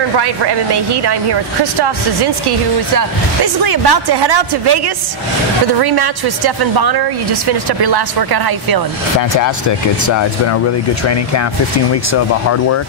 Karyn Bryant for MMA Heat. I'm here with Krzysztof Soszynski, who is basically about to head out to Vegas for the rematch with Stephan Bonnar. You just finished up your last workout. How you feeling? Fantastic. It's been a really good training camp, 15 weeks of hard work.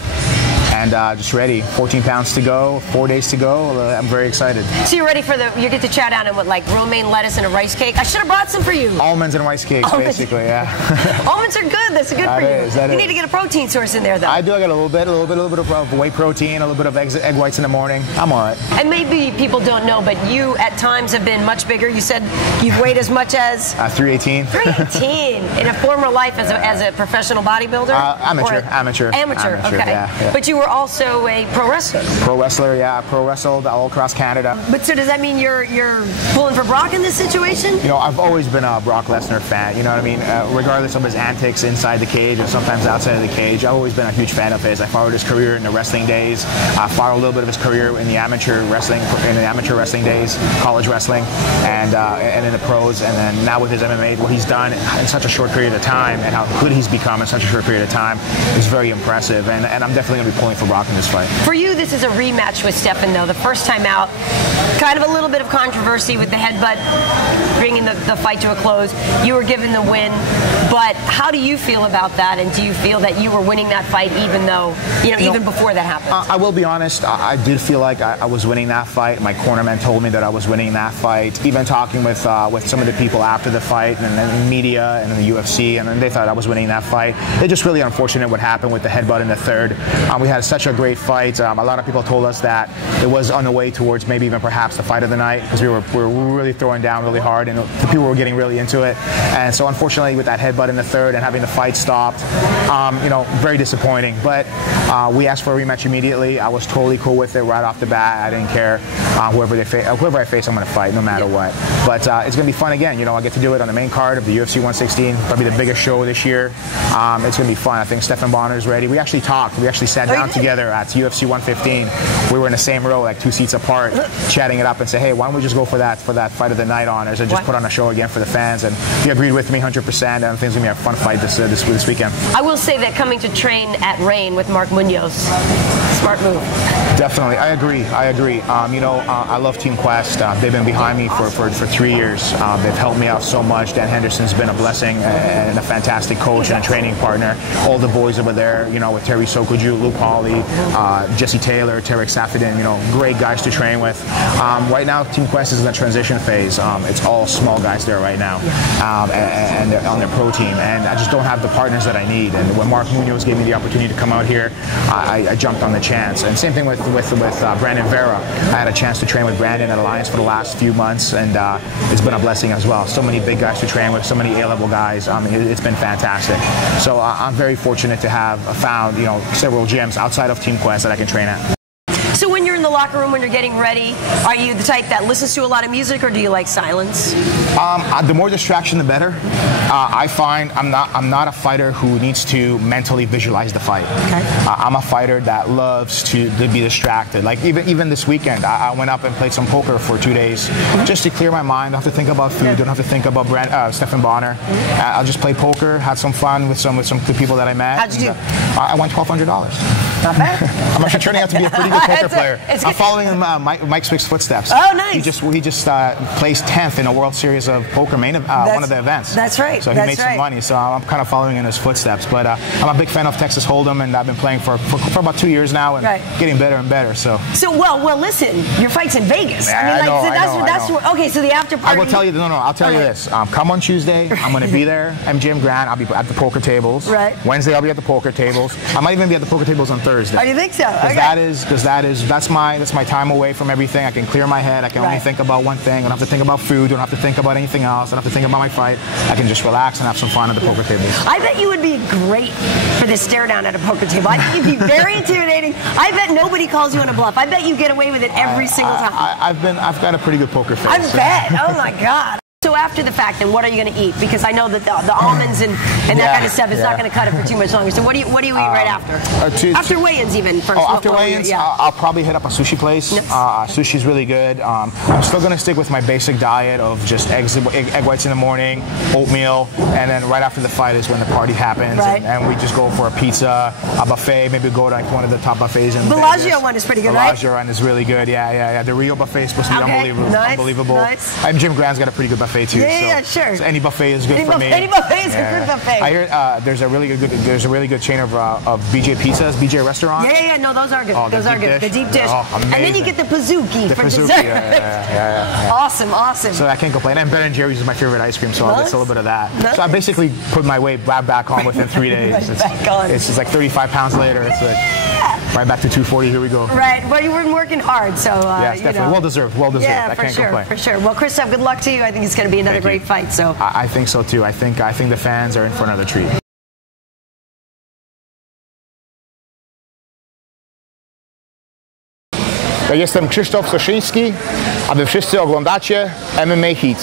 And just ready. 14 pounds to go, 4 days to go. I'm very excited. So you're ready for you get to chow down on what, like romaine lettuce and a rice cake? I should have brought some for you. Almonds and rice cakes, basically, yeah. Almonds are good. That's good for you. You need to get a protein source in there, though. I do. I got a little bit of whey protein, a little bit of egg whites in the morning. I'm all right. And maybe people don't know, but you at times have been much bigger. You said you've weighed as much as 318. 318 in a former life as a professional bodybuilder. Amateur. Okay. Yeah. But you were also a pro wrestler. Pro wrestler, yeah. Pro wrestled all across Canada. But so does that mean you're pulling for Brock in this situation? You know, I've always been a Brock Lesnar fan. You know what I mean? Regardless of his antics inside the cage and sometimes outside of the cage, I've always been a huge fan of his. I followed his career in the wrestling days. I followed a little bit of his career in the amateur wrestling days, college wrestling, and in the pros. And then now with his MMA, what he's done in such a short period of time and how good he's become in such a short period of time is very impressive. And I'm definitely going to be pulling for Brock in this fight. For you, this is a rematch with Stephan, though. The first time out, kind of a little bit of controversy with the headbutt, bringing the fight to a close. You were given the win, but how do you feel about that? And do you feel that you were winning that fight even though, even before that happened? I will be honest, I did feel like I was winning that fight. My cornerman told me that I was winning that fight. Even talking with some of the people after the fight and the media and the UFC, and they thought I was winning that fight. It's just really unfortunate what happened with the headbutt in the third. We had such a great fight. A lot of people told us that it was on the way towards maybe even perhaps the fight of the night because we were really throwing down really hard and the people were getting really into it. And so unfortunately with that headbutt in the third and having the fight stopped, very disappointing. But we asked for a rematch immediately. I was totally cool with it right off the bat. I didn't care. Whoever I face, I'm going to fight no matter what. But it's going to be fun again. I get to do it on the main card of the UFC 116, probably the biggest show this year. It's going to be fun. I think Stephan Bonnar is ready. We actually talked. We actually sat down together at UFC 115. We were in the same row, like 2 seats apart, chatting it up and say, hey, why don't we just go for that fight of the night honors and just put on a show again for the fans? And he agreed with me 100%. And I think it's going to be a fun fight this weekend. I will say that coming to train at Rain with Mark Munoz, smart move. Definitely, I agree. I love Team Quest. They've been behind me for 3 years. They've helped me out so much. Dan Henderson's been a blessing and a fantastic coach and a training partner. All the boys over there, with Terry Sokoju, Luke Hawley, Jesse Taylor, Tarek Safedin, great guys to train with. Right now, Team Quest is in a transition phase. It's all small guys there right now, and they're on their pro team. And I just don't have the partners that I need. And when Mark Munoz gave me the opportunity to come out here, I jumped on the chance. And same thing with Brandon Vera. I had a chance to train with Brandon at Alliance for the last few months, and it's been a blessing as well. So many big guys to train with, so many A-level guys. It's been fantastic. So I'm very fortunate to have found several gyms outside of Team Quest that I can train at. So when you're in the locker room, when you're getting ready, are you the type that listens to a lot of music, or do you like silence? The more distraction, the better. I find I'm not a fighter who needs to mentally visualize the fight. Okay. I'm a fighter that loves to be distracted. Like even this weekend, I went up and played some poker for 2 days just to clear my mind. Don't have to think about food. Don't have to think about Stephan Bonnar. I'll just play poker, had some fun with some good people that I met. How'd you do? I won $1,200. Not bad. I'm actually turning out to be a pretty good poker player. I'm following Mike Swick's footsteps. Oh, nice. He just placed 10th in a World Series of Poker one of the events. That's right. So he made some money. So I'm kind of following in his footsteps. But I'm a big fan of Texas Hold'em, and I've been playing for about 2 years now, and getting better and better. So well, listen, your fight's in Vegas. I know. Okay, so the after party. I will tell you. No. I'll tell you this. Come on Tuesday. I'm going to be there. MGM Grand. I'll be at the poker tables. Right. Wednesday I'll be at the poker tables. I might even be at the poker tables on Thursday. Oh, you think so? That's my time away from everything. I can clear my head. I can only think about one thing. I don't have to think about food. I don't have to think about anything else. I don't have to think about my fight. I can just relax and have some fun at the poker table. I bet you would be great for this stare down at a poker table. I think you'd be very intimidating. I bet nobody calls you on a bluff. I bet you get away with it every single time. I've got a pretty good poker face. I bet. Oh my God. So after the fact, then what are you going to eat? Because I know that the almonds and that kind of stuff is not going to cut it for too much longer. So what do you eat right after? After weigh-ins, even first. Oh, after weigh-ins, I'll probably hit up a sushi place. Sushi's really good. I'm still going to stick with my basic diet of just egg whites in the morning, oatmeal, and then right after the fight is when the party happens, and we just go for a pizza, a buffet. Maybe go to like one of the top buffets in Bellagio one is pretty good, right? Bellagio one is really good. Yeah. The Rio buffet is supposed to be unbelievable. Nice. And Jim Grant's got a pretty good buffet too. Sure. So any buffet is good for me. Any buffet is a good buffet. I hear there's a really good chain of BJ pizzas, BJ restaurant. Yeah. No, those are good. Oh, those are good. The deep dish. Oh, amazing. And then you get the pizookie for pizookie, dessert. Yeah. Awesome. So I can't complain. And Ben & Jerry's is my favorite ice cream, so I'll get a little bit of that. Nice. So I basically put my weight back on within 3 days. It's just like 35 pounds later. It's like right back to 240. Here we go. Right. Well, you've been working hard, so yes, definitely. Well deserved. Yeah, I can't complain. For sure. Well, Krzysztof, good luck to you. I think it's going to be another great fight. So I think so too. I think the fans are in for another treat. Ja jestem Krzysztof Soszynski, a wy wszyscy oglądacie MMA H.E.A.T.